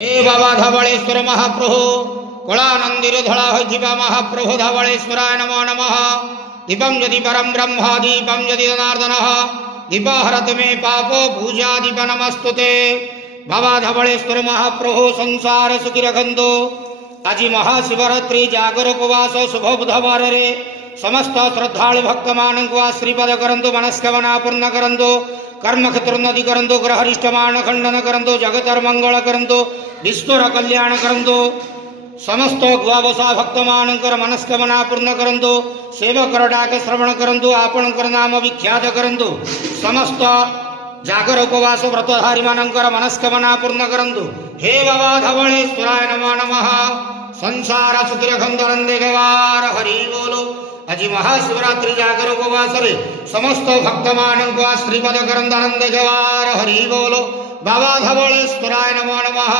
हे बाबा धवलेश्वर महाप्रभु कलानंदीर धड़ा होइथिबा महाप्रभु धवलेश्वराय नमो नमः। दीपम यदि परम ब्रह्म दीपम यदि जनार्दन दीप हरत मे पापो पूजा दीप नमस्तुते। बाबा धवलेश्वर महाप्रभु संसार सुखी रखंतु। आज महाशिवरात्रि जागर उपवास शुभ बुधवार रे समस्त श्रद्धालु भक्त मान को आशीर्वाद करंतु, मनस्कामना पूर्ण करंतु, कर्म क्षेत्रोन्नति करंतु, ग्रहरिष्टमान खंडन करंतु, जगतर मंगल करंतु, विश्वर कल्याण करंतु। समस्त गुआबसा भक्त मानकर मनस्कामना पूर्ण करंतु, सेवकर डाक श्रवण करंतु, आपणकर नाम विख्यात करंतु। समस्त जागर उपवास व्रतधारी मानकर मनस्कामना पूर्ण करंतु। हे बाबा धवलेश्वराय नमो नमः। संसार सुखी रखंतु नंदे गवार हरि बोलो। आज महाशिवरात्रि जागर उपवास रे समस्त भक्त मान को आशीर्वाद करंतु नंदे गवार हरि बोलो। बाबा धवलेश्वराय नमो नमः।